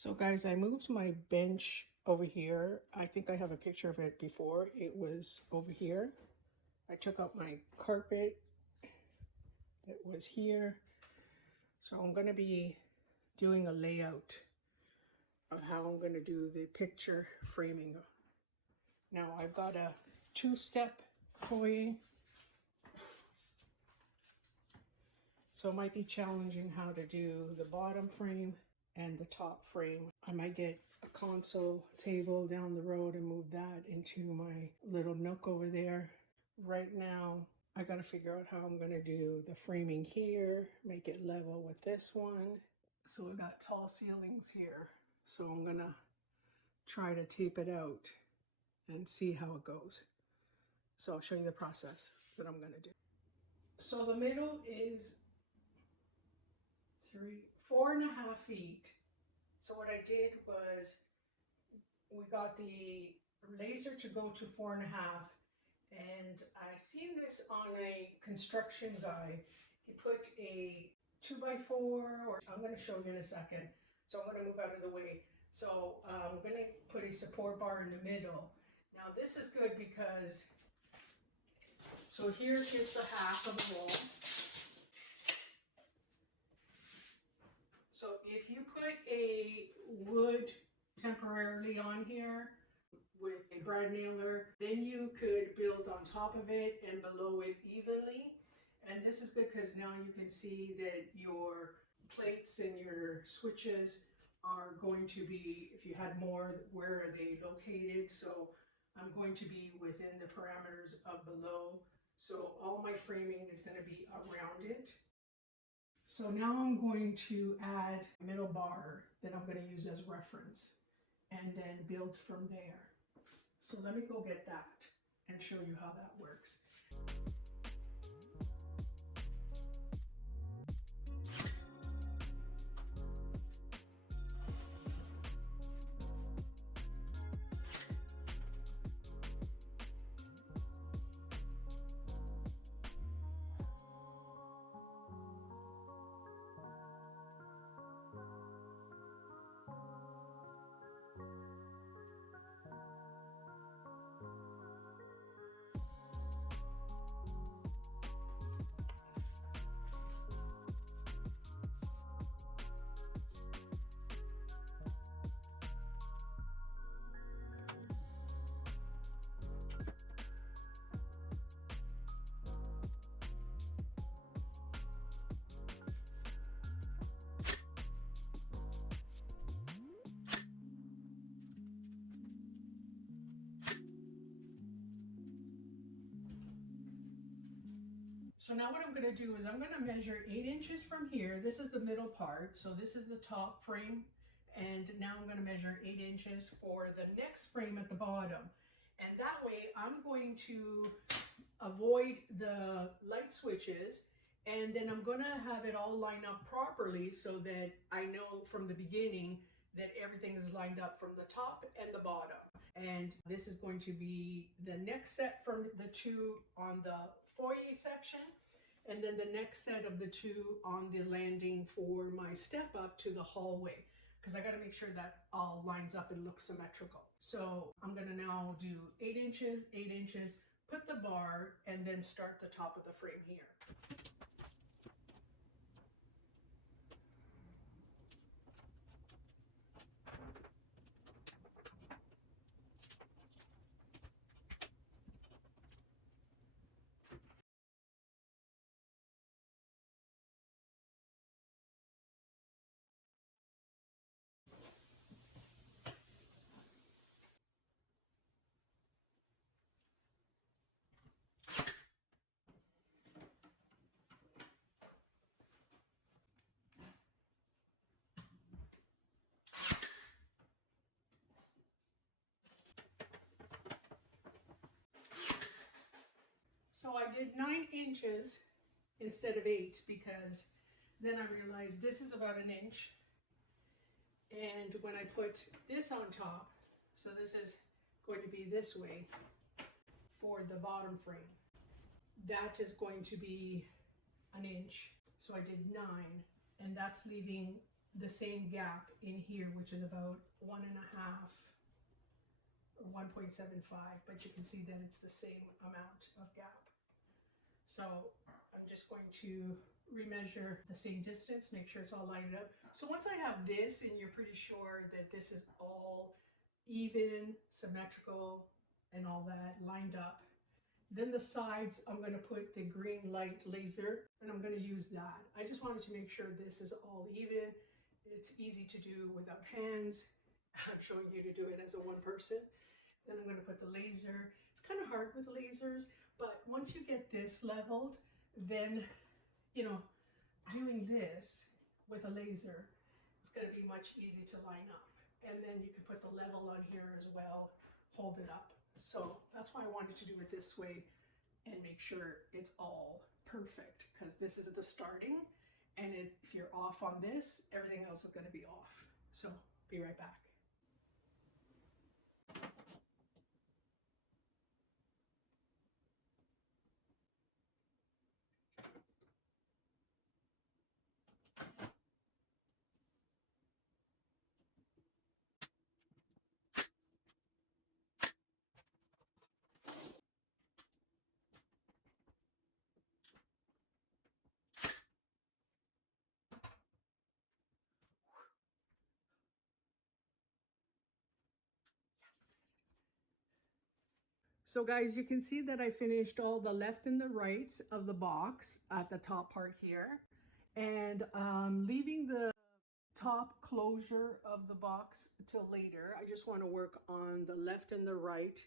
So guys, I moved my bench over here. I think I have a picture of it before. It was over here. I took out my carpet that was here. So I'm going to be doing a layout of how I'm going to do the picture framing. Now I've got a two-step foyer. So it might be challenging how to do the bottom frame and the top frame. I might get a console table down the road and move that into my little nook over there. Right now, I got to figure out how I'm going to do the framing here, make it level with this one. So we got tall ceilings here. So I'm going to try to tape it out and see how it goes. So I'll show you the process that I'm going to do. So the middle is 4.5 feet. So what I did was we got the laser to go to 4.5, and I seen this on a construction guide. He put a 2x4, or I'm going to show you in a second. So I'm going to move out of the way. So I'm going to put a support bar in the middle. Now this is good because, so here is the half of the wall. So if you put a wood temporarily on here with a brad nailer, then you could build on top of it and below it evenly. And this is good because now you can see that your plates and your switches are going to be, if you had more, where are they located? So I'm going to be within the parameters of below. So all my framing is going to be around it. So now I'm going to add a middle bar that I'm going to use as reference and then build from there. So let me go get that and show you how that works. So now what I'm going to do is I'm going to measure 8 inches from here. This is the middle part. So this is the top frame. And now I'm going to measure 8 inches for the next frame at the bottom. And that way I'm going to avoid the light switches. And then I'm going to have it all lined up properly so that I know from the beginning that everything is lined up from the top and the bottom. And this is going to be the next set from the two on the foyer section, and then the next set of the two on the landing for my step up to the hallway, because I got to make sure that all lines up and looks symmetrical. So I'm going to now do 8 inches, 8 inches, put the bar, and then start the top of the frame here. So I did 9 inches instead of 8 because then I realized this is about 1 inch. And when I put this on top, so this is going to be this way for the bottom frame, that is going to be 1 inch. So I did 9, and that's leaving the same gap in here, which is about 1.5 or 1.75, but you can see that it's the same amount of gap. So I'm just going to remeasure the same distance, make sure it's all lined up. So once I have this and you're pretty sure that this is all even, symmetrical, and all that lined up, then the sides, I'm going to put the green light laser and I'm going to use that. I just wanted to make sure this is all even. It's easy to do without hands. I'm showing you to do it as a one person. Then I'm going to put the laser. It's kind of hard with lasers, but once you get this leveled, then, you know, doing this with a laser is going to be much easy to line up. And then you can put the level on here as well, hold it up. So that's why I wanted to do it this way and make sure it's all perfect, because this is the starting, and if you're off on this, everything else is going to be off. So be right back. So guys, you can see that I finished all the left and the rights of the box at the top part here, and leaving the top closure of the box till later. I just want to work on the left and the right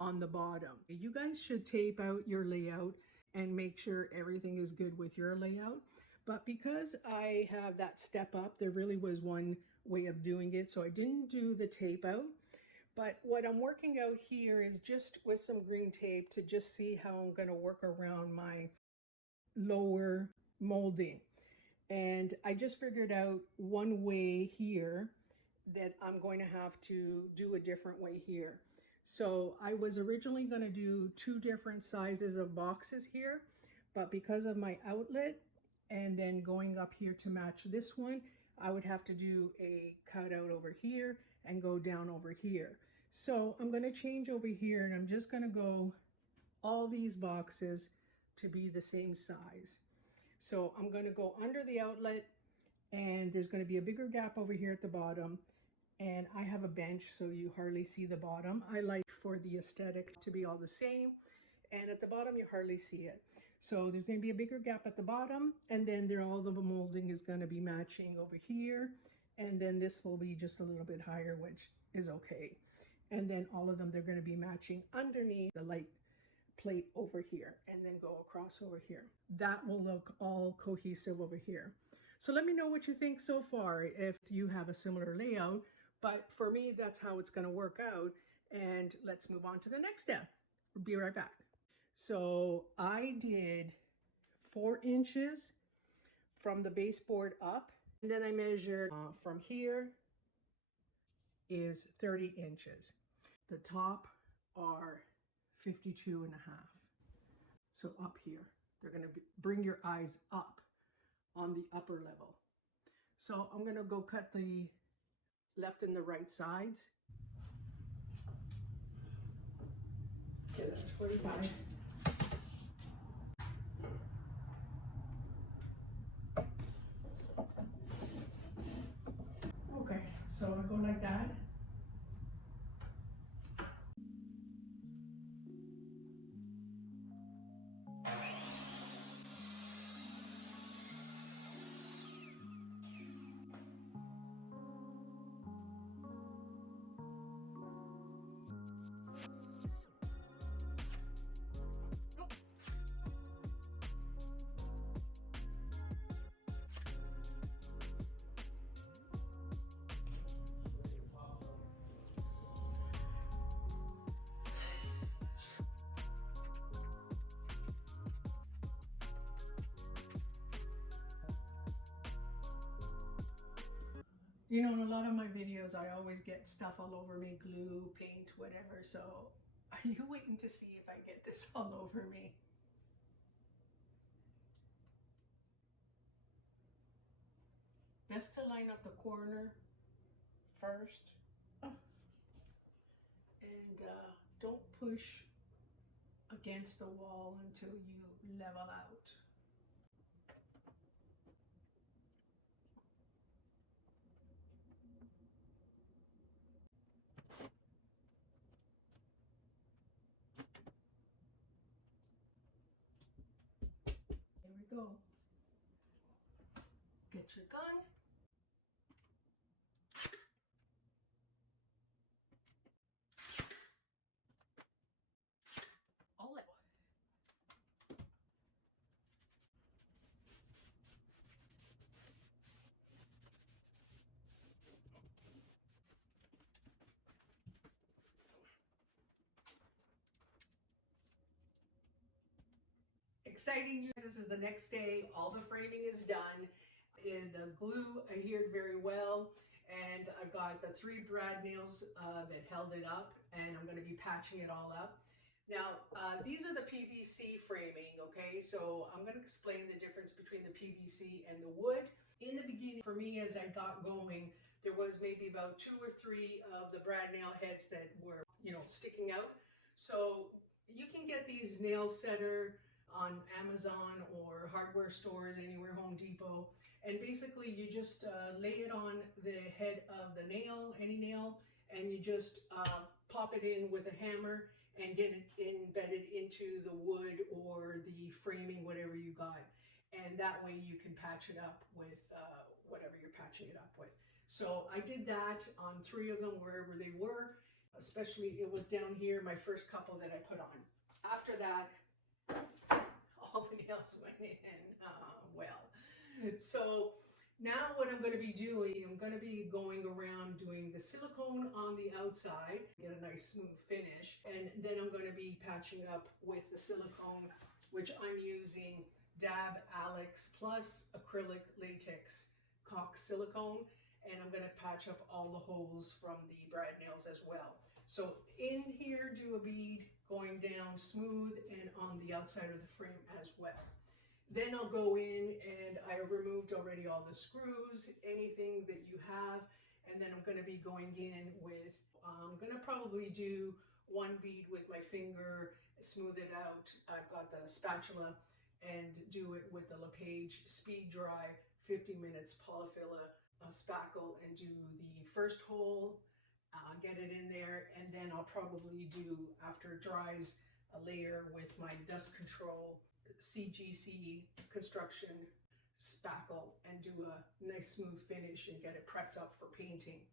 on the bottom. You guys should tape out your layout and make sure everything is good with your layout. But because I have that step up, there really was one way of doing it, so I didn't do the tape out. But what I'm working out here is just with some green tape to just see how I'm going to work around my lower molding. And I just figured out one way here that I'm going to have to do a different way here. So I was originally going to do 2 different sizes of boxes here, but because of my outlet and then going up here to match this one, I would have to do a cutout over here and go down over here. So I'm going to change over here, and I'm just going to go all these boxes to be the same size. So I'm going to go under the outlet, and there's going to be a bigger gap over here at the bottom, and I have a bench so you hardly see the bottom. I like for the aesthetic to be all the same, and at the bottom you hardly see it. So there's going to be a bigger gap at the bottom, and then all the molding is going to be matching over here, and then this will be just a little bit higher, which is okay. And then all of them, they're going to be matching underneath the light plate over here, and then go across over here. That will look all cohesive over here. So let me know what you think so far, if you have a similar layout. But for me, that's how it's going to work out. And let's move on to the next step. Be right back. So I did 4 inches from the baseboard up, and then I measured from here is 30 inches. The top are 52.5. So up here, they're going to bring your eyes up on the upper level. So I'm going to go cut the left and the right sides. Okay, that's 45. Okay, so I go like that. You know, in a lot of my videos, I always get stuff all over me, glue, paint, whatever. So are you waiting to see if I get this all over me? Just to line up the corner first. And don't push against the wall until you level out. There we go. Get your gun. All level. Exciting news, this is the next day, all the framing is done, and the glue adhered very well, and I've got the 3 brad nails that held it up, and I'm going to be patching it all up. Now, these are the PVC framing, okay, so I'm going to explain the difference between the PVC and the wood. In the beginning, for me, as I got going, there was maybe about 2 or 3 of the brad nail heads that were, sticking out. So you can get these nail setter on Amazon or hardware stores, anywhere, Home Depot, and basically you just lay it on the head of the nail, any nail, and you just pop it in with a hammer and get it embedded into the wood or the framing, whatever you got, and that way you can patch it up with whatever you're patching it up with. So I did that on 3 of them, wherever they were, especially it was down here, my first couple that I put on. After that, all the nails went in well. So now what I'm going to be doing, I'm going to be going around doing the silicone on the outside, get a nice smooth finish, and then I'm going to be patching up with the silicone, which I'm using Dab Alex plus acrylic latex caulk silicone, and I'm going to patch up all the holes from the brad nails as well. So in here, do a bead going down smooth and on the outside of the frame as well. Then I'll go in and I removed already all the screws, anything that you have, and then I'm going to be going in with, I'm going to probably do 1 bead with my finger, smooth it out. I've got the spatula, and do it with the LePage speed dry 50 minutes polyfilla spackle, and do the first hole, get it in there, and then I'll probably do, after it dries, a layer with my dust control CGC construction spackle and do a nice smooth finish and get it prepped up for painting.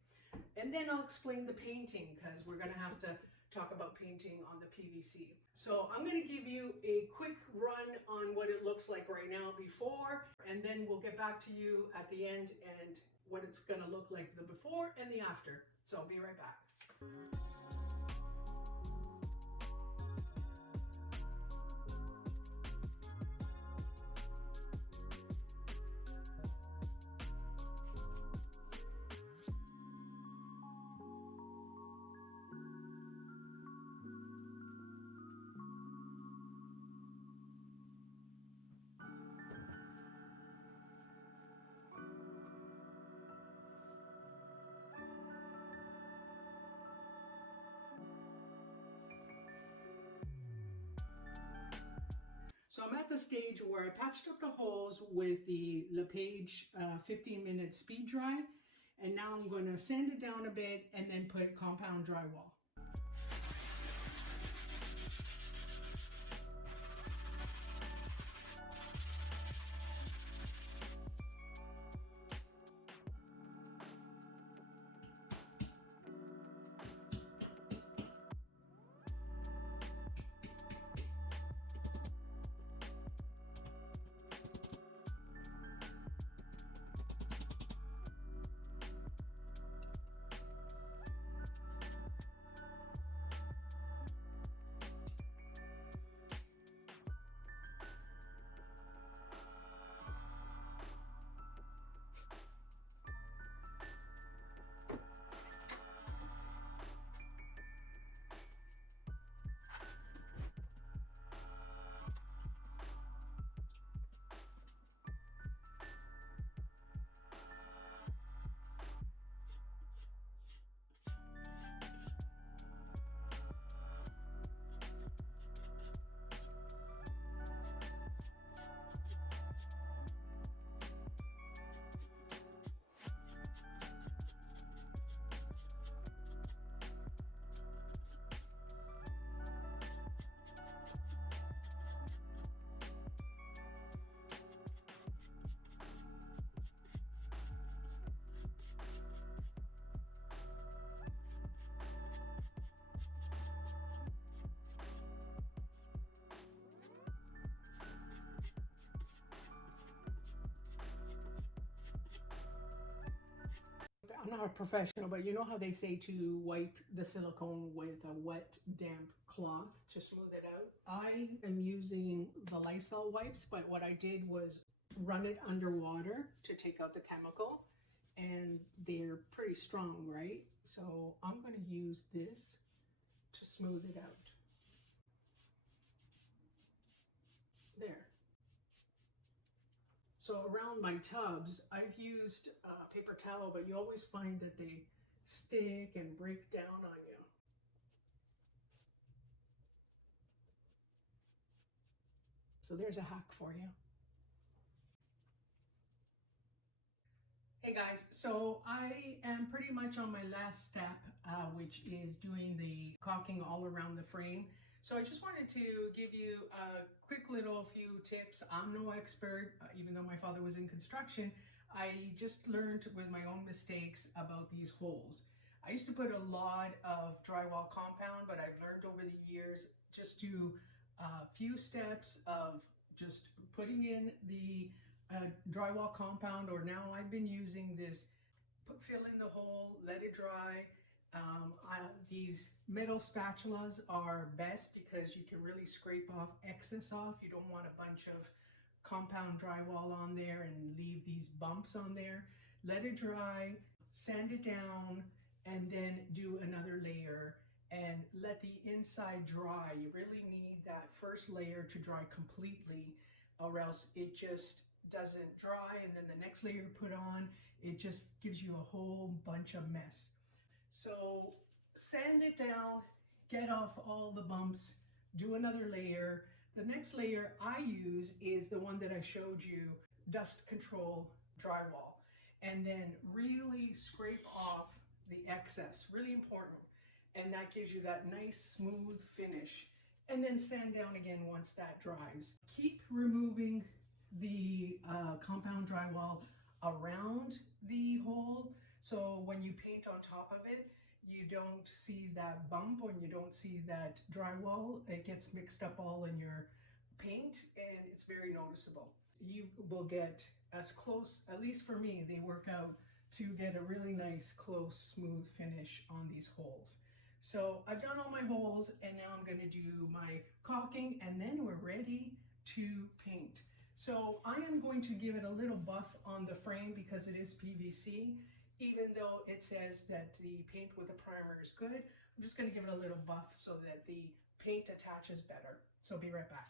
And then I'll explain the painting, because we're going to have to talk about painting on the PVC. So I'm going to give you a quick run on what it looks like right now before, and then we'll get back to you at the end and what it's going to look like the before and the after. So I'll be right back. So I'm at the stage where I patched up the holes with the LePage 15-minute speed dry, and now I'm going to sand it down a bit and then put compound drywall. not professional, but you know how they say to wipe the silicone with a wet, damp cloth to smooth it out? I am using the Lysol wipes, but what I did was run it underwater to take out the chemical, and they're pretty strong, right? So I'm going to use this to smooth it out. There. So around my tubs, I've used paper towel, but you always find that they stick and break down on you. So there's a hack for you. Hey guys, so I am pretty much on my last step, which is doing the caulking all around the frame. So I just wanted to give you a quick little few tips. I'm no expert, even though my father was in construction. I just learned with my own mistakes about these holes. I used to put a lot of drywall compound, but I've learned over the years just do a few steps of just putting in the drywall compound, or now I've been using this, fill in the hole, let it dry. These metal spatulas are best because you can really scrape off excess off. You don't want a bunch of compound drywall on there and leave these bumps on there. Let it dry, sand it down, and then do another layer and let the inside dry. You really need that first layer to dry completely, or else it just doesn't dry, and then the next layer you put on, it just gives you a whole bunch of mess. So sand it down, get off all the bumps, do another layer. The next layer I use is the one that I showed you, dust control drywall, and then really scrape off the excess, really important, and that gives you that nice smooth finish. And then sand down again once that dries. Keep removing the compound drywall around the hole, so when you paint on top of it, you don't see that bump, or you don't see that drywall. It gets mixed up all in your paint, and it's very noticeable. You will get as close, at least for me, they work out to get a really nice, close, smooth finish on these holes. So I've done all my holes, and now I'm going to do my caulking, and then we're ready to paint. So I am going to give it a little buff on the frame because it is PVC. Even though it says that the paint with the primer is good, I'm just going to give it a little buff so that the paint attaches better. So be right back.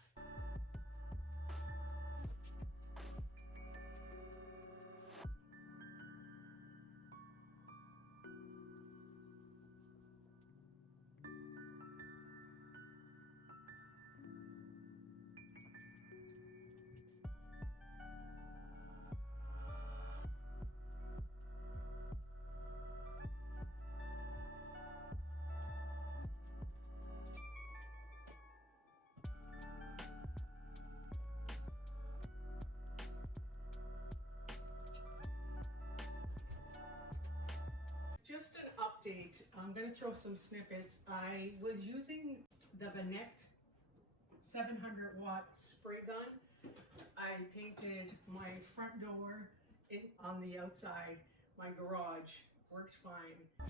Just an update, I'm going to throw some snippets. I was using the Vanette 700-watt spray gun. I painted my front door on the outside. My garage worked fine.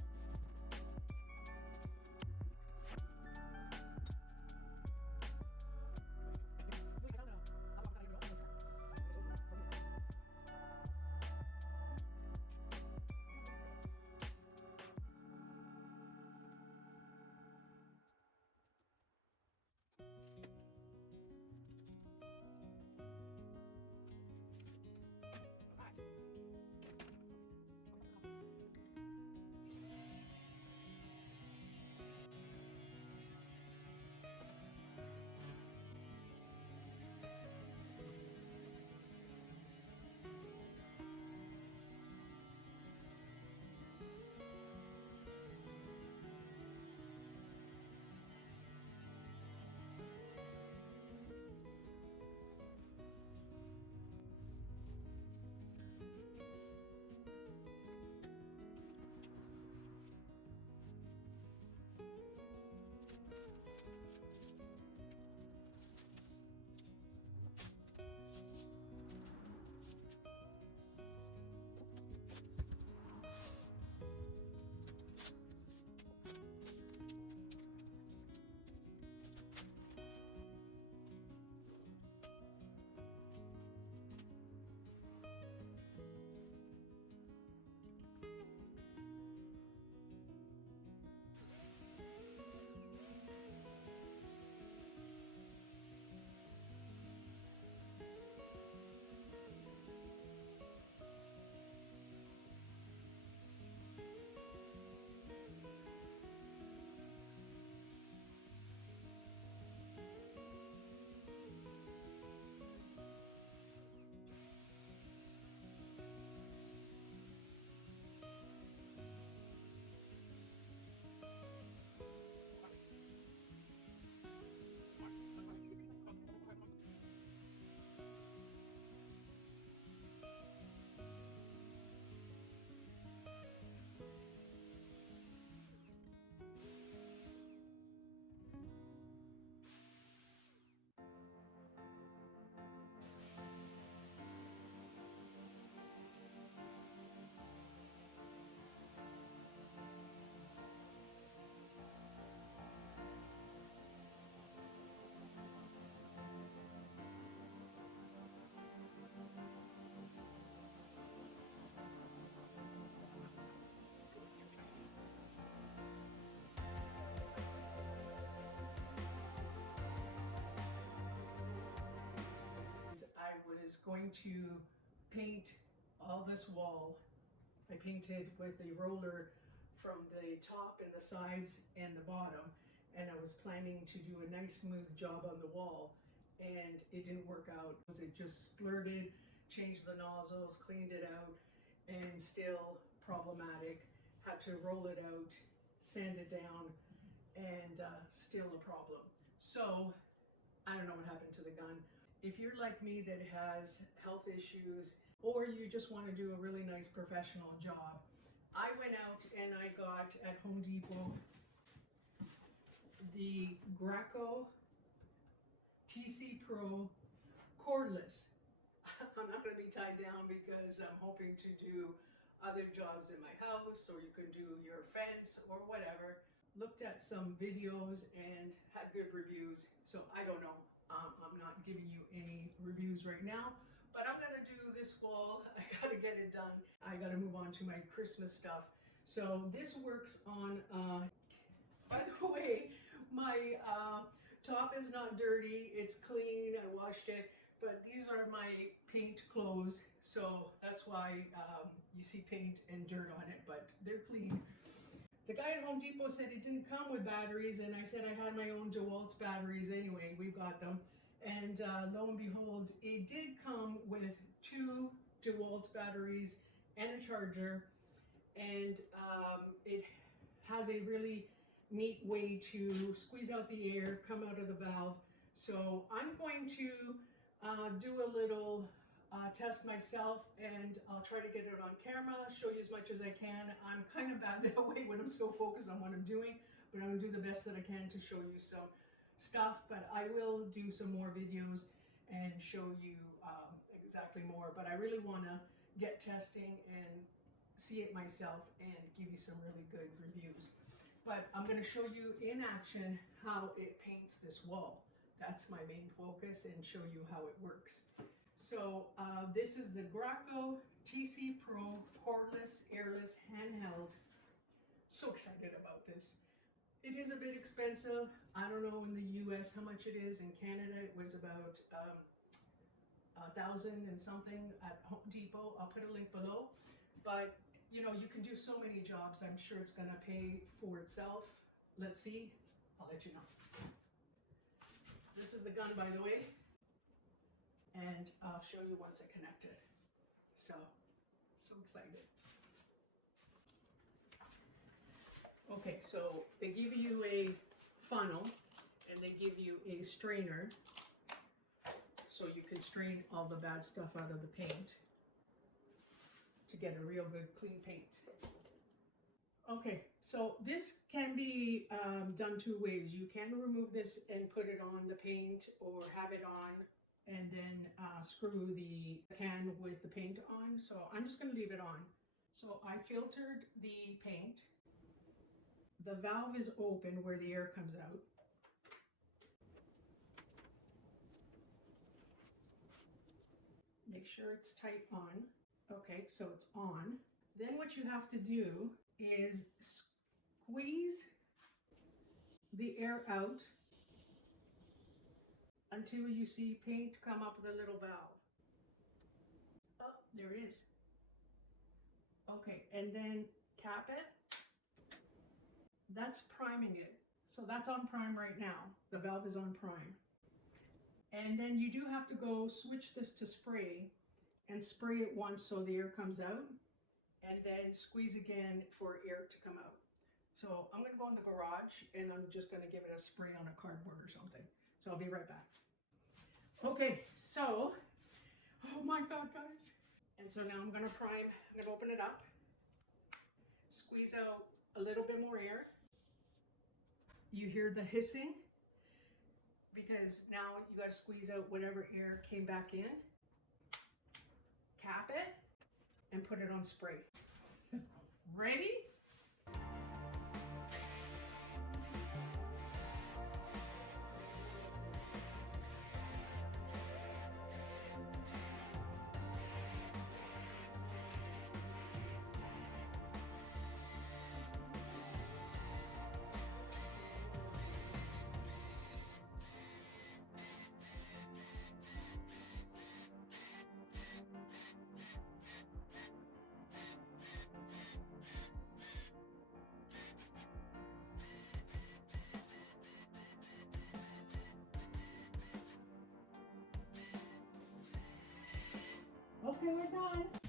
was going to paint all this wall. I painted with a roller from the top and the sides and the bottom, and I was planning to do a nice smooth job on the wall, and it didn't work out. It just splurted, changed the nozzles, cleaned it out, and still problematic. Had to roll it out, sand it down, and still a problem. So I don't know what happened to the gun. If you're like me that has health issues, or you just want to do a really nice professional job, I went out and I got at Home Depot the Graco TC Pro cordless. I'm not going to be tied down because I'm hoping to do other jobs in my house, or you can do your fence or whatever. Looked at some videos and had good reviews, so I don't know. I'm not giving you any reviews right now, but I'm gonna do this wall. I gotta get it done. I gotta move on to my Christmas stuff. So this works on, by the way, my top is not dirty, it's clean, I washed it, but these are my paint clothes, so that's why you see paint and dirt on it, but they're clean. The guy at Home Depot said it didn't come with batteries, and I said I had my own DeWalt batteries anyway. We've got them. And lo and behold, it did come with 2 DeWalt batteries and a charger, and it has a really neat way to squeeze out the air, come out of the valve. So I'm going to do a little test myself, and I'll try to get it on camera, show you as much as I can. I'm kind of bad that way when I'm so focused on what I'm doing, but I'm going to do the best that I can to show you some stuff. But I will do some more videos and show you exactly more, but I really want to get testing and see it myself and give you some really good reviews. But I'm going to show you in action how it paints this wall. That's my main focus, and show you how it works. So this is the Graco TC Pro cordless, airless, handheld. So excited about this. It is a bit expensive. I don't know in the US how much it is. In Canada it was about $1,000 and something at Home Depot. I'll put a link below. But you know, you can do so many jobs. I'm sure it's gonna pay for itself. Let's see. I'll let you know. This is the gun, by the way. And I'll show you once I connect it. So excited. Okay, so they give you a funnel and they give you a strainer so you can strain all the bad stuff out of the paint to get a real good clean paint. Okay, so this can be done 2 ways. You can remove this and put it on the paint, or have it on and then screw the can with the paint on. So I'm just going to leave it on. So I filtered the paint. The valve is open where the air comes out. Make sure it's tight on. Okay, so it's on. Then what you have to do is squeeze the air out until you see paint come up with a little valve. Oh, there it is. Okay, and then cap it. That's priming it. So that's on prime right now. The valve is on prime. And then you do have to go switch this to spray and spray it once so the air comes out, and then squeeze again for air to come out. So I'm gonna go in the garage and I'm just gonna give it a spray on a cardboard or something. So I'll be right back. Okay, so, oh my God, guys. And so now I'm gonna prime, I'm gonna open it up, squeeze out a little bit more air. You hear the hissing because now you gotta squeeze out whatever air came back in. Cap it and put it on spray. Ready? we're done.